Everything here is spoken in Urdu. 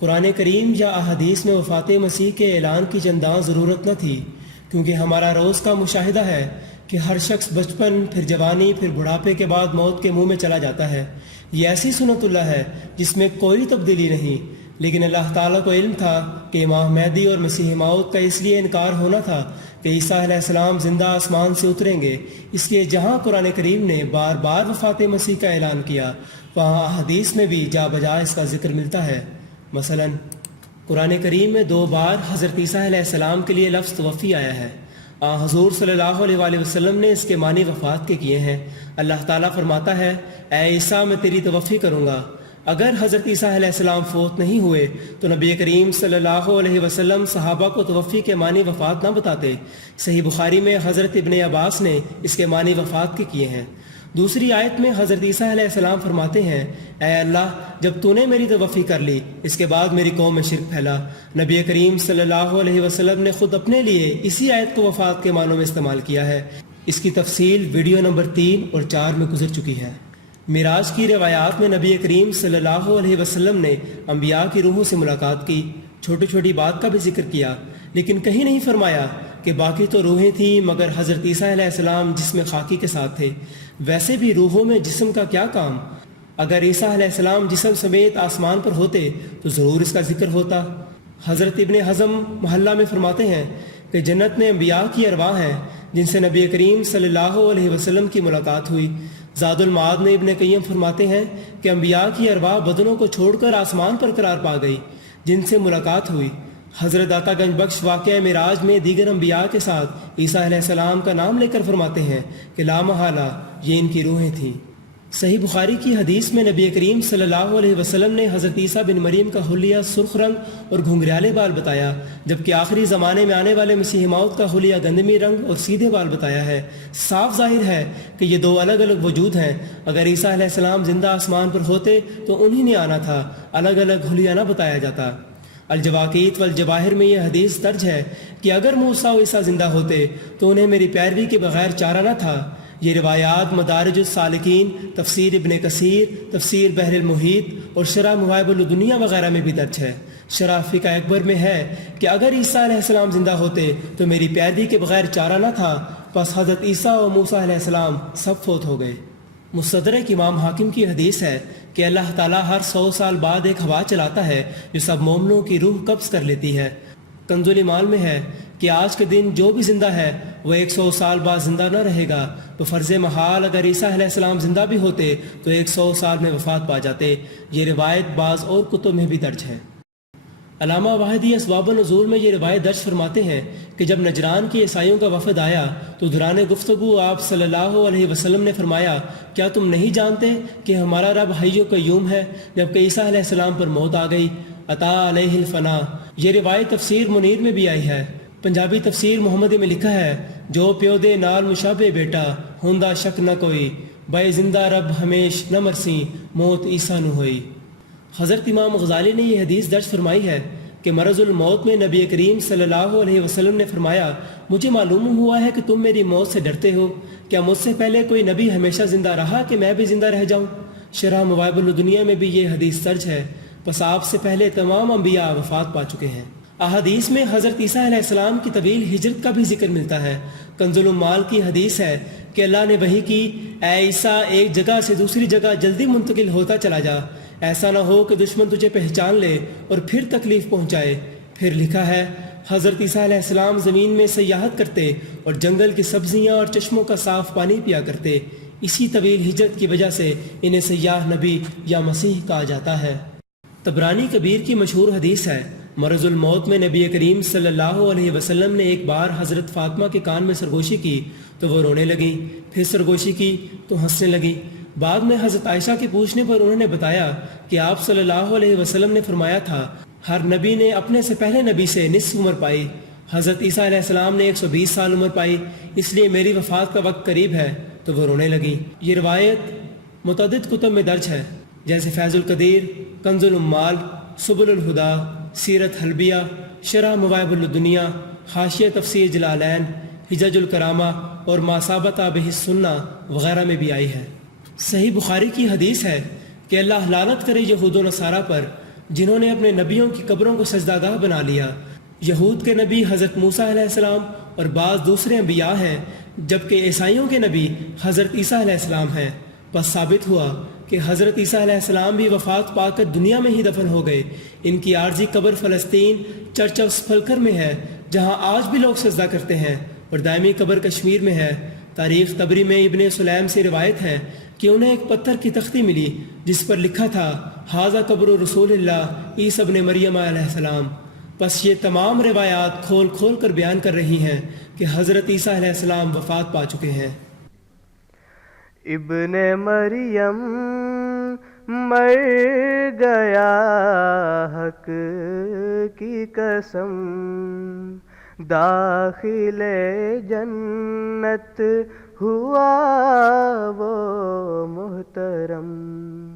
قرآن کریم یا احادیث میں وفات مسیح کے اعلان کی چنداں ضرورت نہ تھی، کیونکہ ہمارا روز کا مشاہدہ ہے کہ ہر شخص بچپن، پھر جوانی، پھر بڑھاپے کے بعد موت کے منہ میں چلا جاتا ہے۔ یہ ایسی سنت اللہ ہے جس میں کوئی تبدیلی نہیں، لیکن اللہ تعالیٰ کو علم تھا کہ امام مہدی اور مسیح موعود کا اس لیے انکار ہونا تھا کہ عیسیٰ علیہ السلام زندہ آسمان سے اتریں گے۔ اس لیے جہاں قرآن کریم نے بار بار وفات مسیح کا اعلان کیا، وہاں احادیث میں بھی جا بجا اس کا ذکر ملتا ہے۔ مثلا قرآن کریم میں 2 بار حضرت عیسیٰ علیہ السلام کے لیے لفظ توفی آیا ہے۔ حضور صلی اللہ علیہ وآلہ وسلم نے اس کے معنی وفات کے کیے ہیں۔ اللہ تعالیٰ فرماتا ہے، اے عیسیٰ میں تیری توفی کروں گا۔ اگر حضرت عیسیٰ علیہ السلام فوت نہیں ہوئے تو نبی کریم صلی اللہ علیہ وسلم صحابہ کو توفی کے معنی وفات نہ بتاتے۔ صحیح بخاری میں حضرت ابن عباس نے اس کے معنی وفات کے کیے ہیں۔ دوسری آیت میں حضرت عیسیٰ علیہ السلام فرماتے ہیں، اے اللہ جب تو نے میری توفی کر لی، اس کے بعد میری قوم میں شرک پھیلا۔ نبی کریم صلی اللہ علیہ وسلم نے خود اپنے لیے اسی آیت کو وفات کے معنوں میں استعمال کیا ہے۔ اس کی تفصیل ویڈیو نمبر 3 اور 4 میں گزر چکی ہے۔ معراج کی روایات میں نبی کریم صلی اللہ علیہ وسلم نے انبیاء کی روحوں سے ملاقات کی، چھوٹی چھوٹی بات کا بھی ذکر کیا، لیکن کہیں نہیں فرمایا کہ باقی تو روحیں تھیں مگر حضرت عیسیٰ علیہ السلام جسم خاکی کے ساتھ تھے۔ ویسے بھی روحوں میں جسم کا کیا کام؟ اگر عیسیٰ علیہ السلام جسم سمیت آسمان پر ہوتے تو ضرور اس کا ذکر ہوتا۔ حضرت ابن حزم محلہ میں فرماتے ہیں کہ جنت میں انبیاء کی ارواح ہیں جن سے نبی کریم صلی اللہ علیہ وسلم کی ملاقات ہوئی۔ زاد المعاد میں ابن قیم فرماتے ہیں کہ انبیاء کی ارواح بدنوں کو چھوڑ کر آسمان پر قرار پا گئی جن سے ملاقات ہوئی۔ حضرت عطا گنج بخش واقعہ معراج میں دیگر انبیاء کے ساتھ عیسیٰ علیہ السلام کا نام لے کر فرماتے ہیں کہ لا محالہ یہ ان کی روحیں تھیں۔ صحیح بخاری کی حدیث میں نبی کریم صلی اللہ علیہ وسلم نے حضرت عیسیٰ بن مریم کا حلیہ سرخ رنگ اور گھنگریالے بال بتایا، جبکہ آخری زمانے میں آنے والے مسیح موعود کا حلیہ گندمی رنگ اور سیدھے بال بتایا ہے۔ صاف ظاہر ہے کہ یہ 2 الگ الگ وجود ہیں۔ اگر عیسیٰ علیہ السلام زندہ آسمان پر ہوتے تو انہیں نے آنا تھا، الگ الگ حلیہ نہ بتایا جاتا۔ الجواقیت والجواہر میں یہ حدیث درج ہے کہ اگر موسیٰ و عیسیٰ زندہ ہوتے تو انہیں میری پیروی کے بغیر چارہ نہ تھا۔ یہ روایات مدارج السالکین، تفسیر ابن کثیر، تفسیر بحر المحیط اور شرح مواہب الدنیا وغیرہ میں بھی درج ہے۔ شرح فقہ اکبر میں ہے کہ اگر عیسیٰ علیہ السلام زندہ ہوتے تو میری پیروی کے بغیر چارہ نہ تھا، پس حضرت عیسیٰ و موسیٰ علیہ السلام سب فوت ہو گئے۔ مستدرک امام حاکم کی حدیث ہے کہ اللہ تعالیٰ ہر 100 سال بعد ایک ہوا چلاتا ہے جو سب مومنوں کی روح قبض کر لیتی ہے۔ کنز الایمان میں ہے کہ آج کے دن جو بھی زندہ ہے وہ 100 سال بعد زندہ نہ رہے گا، تو فرض محال اگر عیسیٰ علیہ السلام زندہ بھی ہوتے تو 100 سال میں وفات پا جاتے۔ یہ روایت بعض اور کتب میں بھی درج ہے۔ علامہ واحدی اسباب النزول میں یہ روایت درج فرماتے ہیں کہ جب نجران کی عیسائیوں کا وفد آیا تو دوران گفتگو آپ صلی اللہ علیہ وسلم نے فرمایا، کیا تم نہیں جانتے کہ ہمارا رب حی و قیوم ہے؟ جبکہ عیسیٰ علیہ السلام پر موت آ گئی، عطا علیہ الفنا۔ یہ روایت تفسیر منیر میں بھی آئی ہے۔ پنجابی تفسیر محمد میں لکھا ہے، جو پیو دے نال مشابہ بیٹا ہوندا شک نہ کوئی، بے زندہ رب ہمیش نہ مرسی موت عیسیٰ نو ہوئی۔ حضرت امام غزالی نے یہ حدیث درج فرمائی ہے کہ مرض الموت میں نبی کریم صلی اللہ علیہ وسلم نے فرمایا، مجھے معلوم ہوا ہے کہ تم میری موت سے ڈرتے ہو، کیا مجھ سے پہلے کوئی نبی ہمیشہ زندہ رہا کہ میں بھی زندہ رہ جاؤں؟ شرح مواہب الدنیا میں بھی یہ حدیث درج ہے۔ پس آپ سے پہلے تمام انبیاء وفات پا چکے ہیں۔ احادیث میں حضرت عیسیٰ علیہ السلام کی طویل ہجرت کا بھی ذکر ملتا ہے۔ کنز العمال کی حدیث ہے کہ اللہ نے وحی کی، اے عیسیٰ ایک جگہ سے دوسری جگہ جلدی منتقل ہوتا چلا جا، ایسا نہ ہو کہ دشمن تجھے پہچان لے اور پھر تکلیف پہنچائے۔ پھر لکھا ہے، حضرت عیسیٰ علیہ السلام زمین میں سیاحت کرتے اور جنگل کی سبزیاں اور چشموں کا صاف پانی پیا کرتے۔ اسی طویل ہجرت کی وجہ سے انہیں سیاح نبی یا مسیح کہا جاتا ہے۔ طبرانی کبیر کی مشہور حدیث ہے، مرض الموت میں نبی کریم صلی اللہ علیہ وسلم نے ایک بار حضرت فاطمہ کے کان میں سرگوشی کی تو وہ رونے لگی، پھر سرگوشی کی تو ہنسنے لگی۔ بعد میں حضرت عائشہ کے پوچھنے پر انہوں نے بتایا کہ آپ صلی اللہ علیہ وسلم نے فرمایا تھا، ہر نبی نے اپنے سے پہلے نبی سے نصف عمر پائی۔ حضرت عیسیٰ علیہ السلام نے 120 سال عمر پائی، اس لیے میری وفات کا وقت قریب ہے، تو وہ رونے لگی۔ یہ روایت متعدد کتب میں درج ہے، جیسے فیض القدیر، کنز العمال، سبل الہدا، سیرت حلبیہ، شرح مواہب الدنیا، حاشیہ تفسیر جلالین، حجج الکرامہ اور ما ثابت بہ السنہ وغیرہ میں بھی آئی ہے۔ صحیح بخاری کی حدیث ہے کہ اللہ لعنت کرے یہود و نصارہ پر جنہوں نے اپنے نبیوں کی قبروں کو سجدہ گاہ بنا لیا۔ یہود کے نبی حضرت موسیٰ علیہ السلام اور بعض دوسرے انبیاء ہیں، جبکہ عیسائیوں کے نبی حضرت عیسیٰ علیہ السلام ہیں۔ بس ثابت ہوا کہ حضرت عیسیٰ علیہ السلام بھی وفات پا کر دنیا میں ہی دفن ہو گئے۔ ان کی عارضی قبر فلسطین چرچ آف سپلکر میں ہے، جہاں آج بھی لوگ سجدہ کرتے ہیں، اور دائمی قبر کشمیر میں ہے۔ تاریخ طبری میں ابن سلیم سے روایت ہے کہ انہیں ایک پتھر کی تختی ملی جس پر لکھا تھا ھذا قبر رسول اللہ عیسیٰ ابن مریم علیہ السلام۔ بس یہ تمام روایات کھول کھول کر بیان کر رہی ہیں کہ حضرت عیسیٰ علیہ السلام وفات پا چکے ہیں۔ ابن مریم مر گیا حق کی قسم، داخل جنت ہوا وہ محترم۔